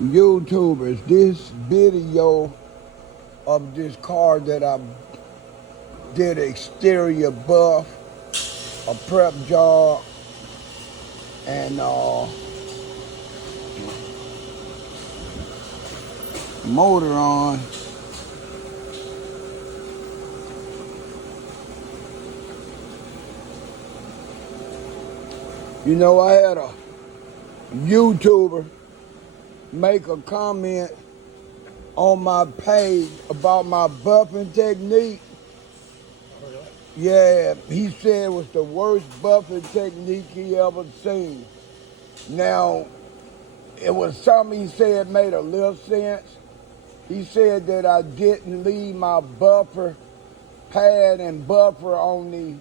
YouTubers, this video of this car that I did an exterior buff, a prep job, and motor on. You know, I had a YouTuber make a comment on my page about my buffing technique. Yeah, he said it was the worst buffing technique he ever seen. Now, it was something he said made a little sense. He said that I didn't leave my buffer pad and buffer on the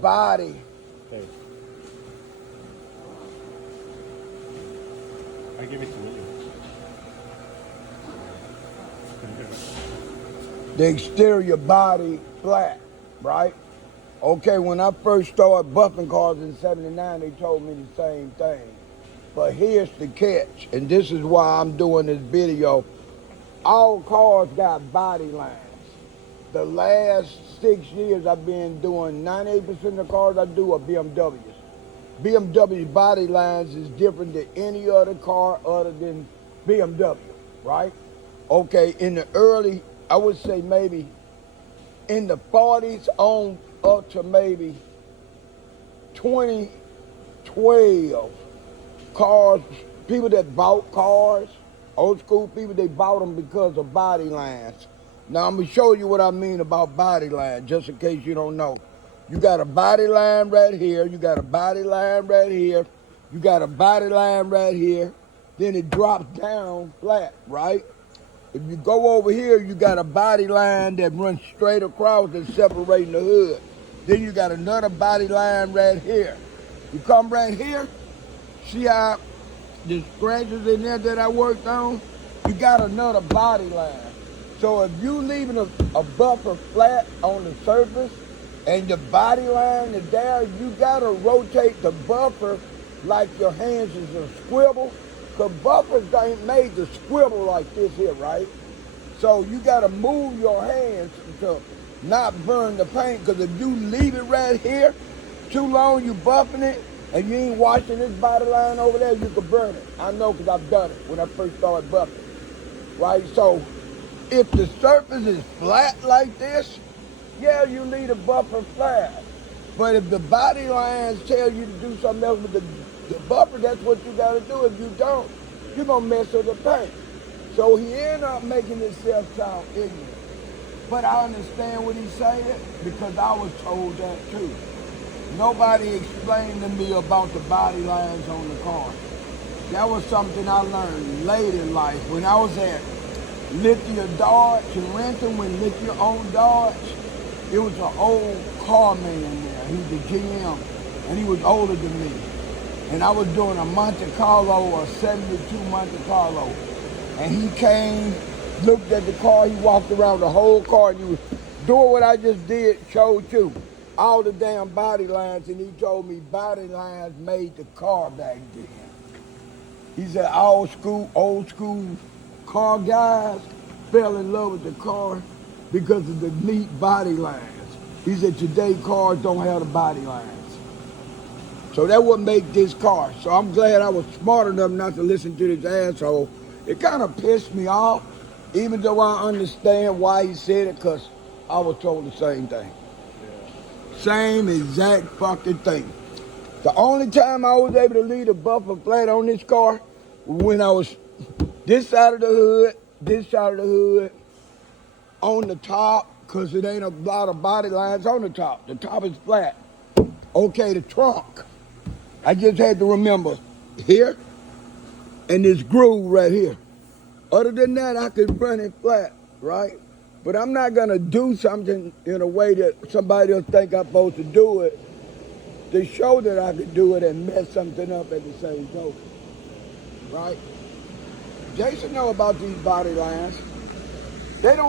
body. Hey. I give it to you. The exterior body flat, right? Okay, when I first started buffing cars in '79, they told me the same thing. But here's the catch, and this is why I'm doing this video. All cars got body lines. The last 6 years I've been doing 98% of the cars I do are BMWs. BMW's body lines is different than any other car other than BMW, right? Okay, in the early, I would say maybe in the 40s on up to maybe 2012, cars, people that bought cars, old school people, they bought them because of body lines. Now I'm gonna show you what I mean about body line, just in case you don't know. You got a body line right here, you got a body line right here, you got a body line right here, then it drops down flat, right? If you go over here, you got a body line that runs straight across and separating the hood. Then you got another body line right here. You come right here, see how the scratches in there that I worked on? You got another body line. So if you leaving a buffer flat on the surface and the body line is there, you gotta rotate the buffer like your hands is a swivel. The buffers ain't made to swivel like this here, right? So you gotta move your hands to not burn the paint, because if you leave it right here too long, you buffing it, and you ain't washing this body line over there, you could burn it. I know, because I've done it when I first started buffing, right? So if the surface is flat like this, yeah, you leave the buffer flat. But if the body lines tell you to do something else with the buffer, that's what you gotta do. If you don't, you're gonna mess with the paint. So he ended up making himself sound ignorant. But I understand what he's saying, because I was told that too. Nobody explained to me about the body lines on the car. That was something I learned late in life. When I was at Lithia Dodge in Renton, when Lithia owned Dodge, it was an old car man there. He was a GM, and he was older than me. And I was doing a Monte Carlo, or 72 Monte Carlo. And he came, looked at the car, he walked around the whole car, and he was doing what I just did, showed you. All the damn body lines, and he told me body lines made the car back then. He said old school car guys fell in love with the car because of the neat body lines. He said today cars don't have the body lines. So that would make this car. So I'm glad I was smart enough not to listen to this asshole. It kind of pissed me off, even though I understand why he said it, because I was told the same thing. Same exact fucking thing. The only time I was able to leave the buffer flat on this car was when I was this side of the hood, on the top, because it ain't a lot of body lines on the top. The top is flat. Okay, the trunk. I just had to remember here and this groove right here. Other than that, I could run it flat, right? But I'm not gonna do something in a way that somebody else think I'm supposed to do it to show that I could do it and mess something up at the same time, right? Jason know about these body lines. They don't